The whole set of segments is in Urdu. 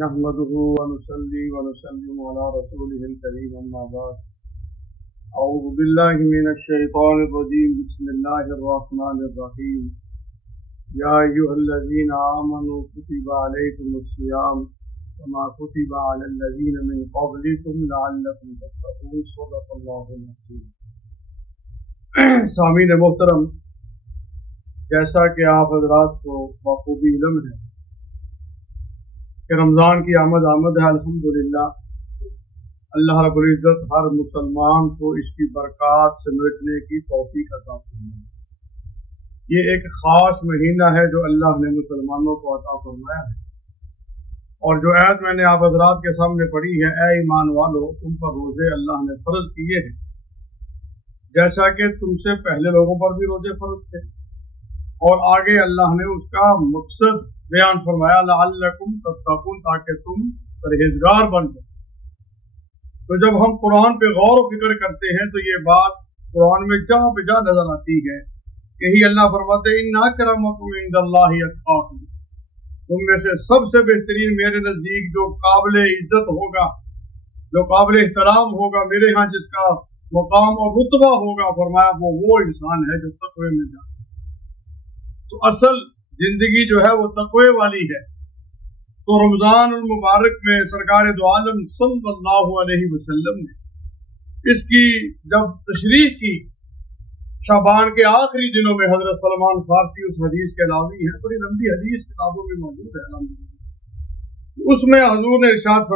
نحمده ونصلي ونسلم على رسوله الكريم أما بعد أعوذ بالله من الشيطان الرجيم بسم الله الرحمن الرحيم يا أيها الذين آمنوا كتب عليكم الصيام كما كتب على الذين من قبلكم لعلكم تتقون صدق الله العظيم. سامعین محترم، جیسا کہ آپ حضرات کو بخوبی علم ہے کہ رمضان کی آمد ہے الحمدللہ. اللہ رب العزت ہر مسلمان کو اس کی برکات سمیٹنے کی توفیق عطا فرمائے. یہ ایک خاص مہینہ ہے جو اللہ نے مسلمانوں کو عطا فرمایا ہے، اور جو آیت میں نے آپ حضرات کے سامنے پڑھی ہے، اے ایمان والو تم پر روزے اللہ نے فرض کیے ہیں جیسا کہ تم سے پہلے لوگوں پر بھی روزے فرض تھے. اور آگے اللہ نے اس کا مقصد بیان فرمایا، لعلکم تتقون، تاکہ تم پرہیزگار بن جاؤ. تو جب ہم قرآن پہ غور و فکر کرتے ہیں تو یہ بات قرآن میں جہاں پہ جہاں نظر آتی ہے. یہی اللہ فرماتے ہیں ان اکرمکم عند اللہ اتقاکم، تم میں سے سب سے بہترین میرے نزدیک جو قابل عزت ہوگا، جو قابل احترام ہوگا، میرے ہاں جس کا مقام اور رتبہ ہوگا، فرمایا وہ انسان ہے جو تقوی میں جاتا. تو اصل زندگی جو ہے وہ تقوی والی ہے. تو رمضان المبارک میں سرکار دو عالم صلی اللہ علیہ وسلم نے اس کی جب تشریح کی، شعبان کے آخری دنوں میں، حضرت سلمان فارسی اس حدیث کے راوی ہیں، بڑی لمبی حدیث کتابوں میں موجود ہے الحمدللہ. اس میں حضور نے ارشاد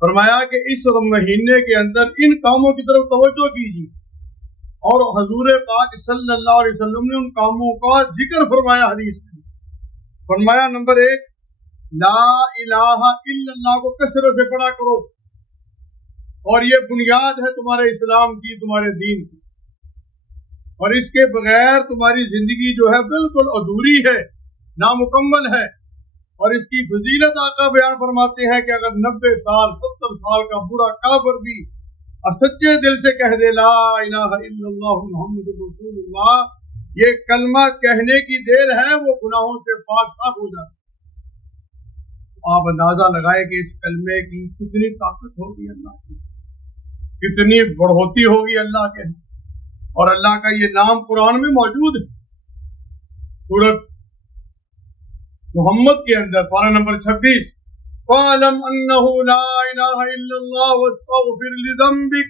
فرمایا کہ اس مہینے کے اندر ان کاموں کی طرف توجہ کیجیے. اور حضور پاک صلی اللہ علیہ وسلم نے ان کاموں کا ذکر فرمایا حدیث میں. فرمایا نمبر 1، لا الہ الا اللہ کو کثرت سے پڑھا کرو، اور یہ بنیاد ہے تمہارے اسلام کی، تمہارے دین کی، اور اس کے بغیر تمہاری زندگی جو ہے بالکل ادھوری ہے، نامکمل ہے. اور اس کی فضیلت آقا بیان فرماتے ہیں کہ اگر 90 سال 70 سال کا بوڑھا کافر بھی اور سچے دل سے کہہ دے لا الہ الا اللہ محمد رسول اللہ، یہ کلمہ کہنے کی دیر ہے، وہ گناہوں سے پاک صاف ہو جاتا. آپ اندازہ لگائیں کہ اس کلمے کی کتنی طاقت ہوگی، اللہ کی کتنی بڑھوتی ہوگی اللہ کے. اور اللہ کا یہ نام قرآن میں موجود ہے. سورۃ محمد کے اندر پارہ نمبر 26، فَاعْلَمْ أَنَّهُ لَا إِلَٰهَ إِلَّا اللَّهُ وَاسْتَغْفِرْ لِذَنبِكَ.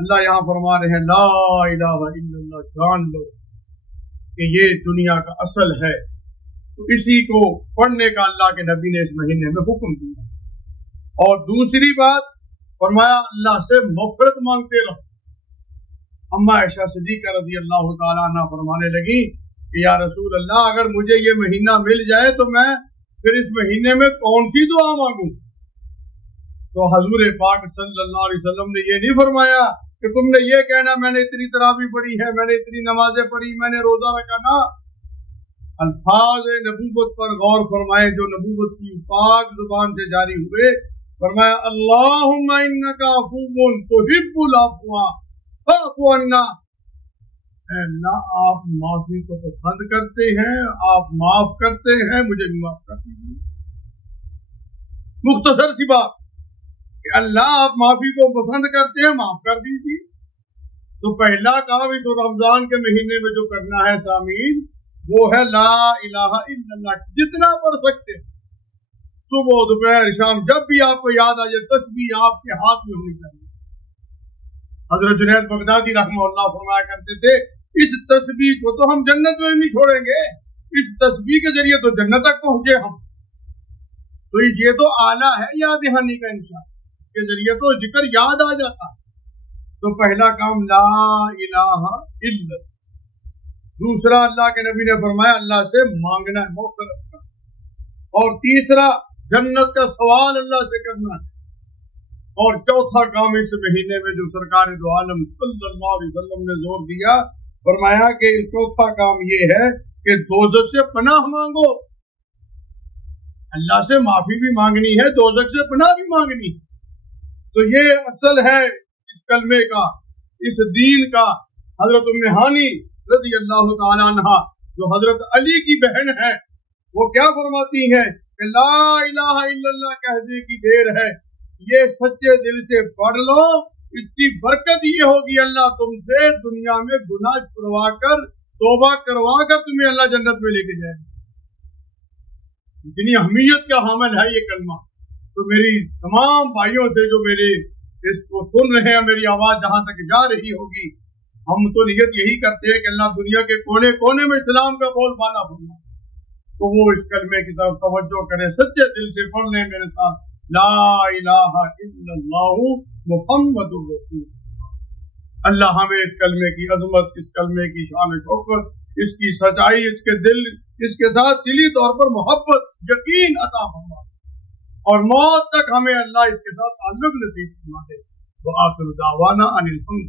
اللہ یہاں فرما رہے ہیں لا الہ الا اللہ، جان لو کہ یہ دنیا کا اصل ہے. تو اسی کو پڑھنے کا اللہ کے نبی نے اس مہینے میں حکم دیا. اور دوسری بات فرمایا اللہ سے مغفرت مانگتے رہو. اما عائشہ صدیقہ رضی اللہ تعالیٰ عنہ فرمانے لگی کہ یا رسول اللہ، اگر مجھے یہ مہینہ مل جائے تو میں پھر اس مہینے میں کون سی دعا مانگوں؟ تو حضور پاک صلی اللہ علیہ وسلم نے یہ نہیں فرمایا کہ تم نے یہ کہنا میں نے اتنی تراویح پڑھی ہے، میں نے اتنی نمازیں پڑھی، میں نے روزہ رکھا. نہ، الفاظ نبوت پر غور فرمائے جو نبوت کی پاک زبان سے جاری ہوئے. فرمایا اللہم انکا عفو تحب العفو فاعف عنا. اے اللہ آپ معافی کو پسند کرتے ہیں، آپ معاف کرتے ہیں، مجھے بھی معاف کر دیجیے. مختصر سی بات کہ اللہ آپ معافی کو پسند کرتے ہیں، معاف کر دیجیے. تو پہلا کام اس رمضان کے مہینے میں جو کرنا ہے سامعین، وہ ہے لا الہ الا اللہ. جتنا پڑھ سکتے ہیں، صبح دوپہر شام، جب بھی آپ کو یاد آ جائے تسبیح آپ کے ہاتھ میں ہونی چاہیے. حضرت جنید بغدادی رحمہ اللہ فرمایا کرتے تھے اس تسبیح کو تو ہم جنت میں نہیں چھوڑیں گے، اس تسبیح کے ذریعے تو جنت تک پہنچے ہم. تو یہ تو آلہ ہے یاد دہانی کا انشاء، اس کے ذریعے تو ذکر یاد آ جاتا ہے. تو پہلا کام لا الہ الا. دوسرا اللہ کے نبی نے فرمایا اللہ سے مانگنا ہے، مغفرت کا. اور تیسرا جنت کا سوال اللہ سے کرنا ہے. اور چوتھا کام اس مہینے میں جو سرکار دو عالم صلی اللہ علیہ وسلم نے زور دیا، فرمایا کہ چوتھا کام یہ ہے کہ دوزخ سے پناہ مانگو. اللہ سے معافی بھی مانگنی ہے، دوزخ سے پناہ بھی مانگنی ہے. تو یہ اصل ہے اس کلمے کا، اس دین کا. حضرت ام ہانی رضی اللہ تعالیٰ عنہ جو حضرت علی کی بہن ہے، وہ کیا فرماتی ہیں کہ لا الہ الا اللہ کہنے کی دیر ہے، یہ سچے دل سے پڑھ لو، اس کی برکت یہ ہوگی اللہ تم سے دنیا میں گناہ چھڑوا کر توبہ کروا کر تمہیں اللہ جنت میں لے کے جائے گا۔ اتنی اہمیت کا حامل ہے یہ کلمہ۔ تو میری تمام بھائیوں سے جو میرے اس کو سن رہے ہیں، میری آواز جہاں تک جا رہی ہوگی، ہم تو نیت یہی کرتے ہیں کہ اللہ دنیا کے کونے کونے میں اسلام کا بول بالا ہونا، تو وہ اس کلمے کی طرف توجہ کرے، سچے دل سے پڑھ لیں میرے ساتھ، لا الہ الا اللہ محمد رسول اللہ۔ اللہ ہمیں اس کلمے کی عظمت، اس کلمے کی شان و شوکت، اس کی سچائی، اس کے ساتھ دلی طور پر محبت، یقین عطا فرما، اور موت تک ہمیں اللہ اس کے ساتھ تعلق نصیب فرما دے۔ وآخر دعوانا ان الحمد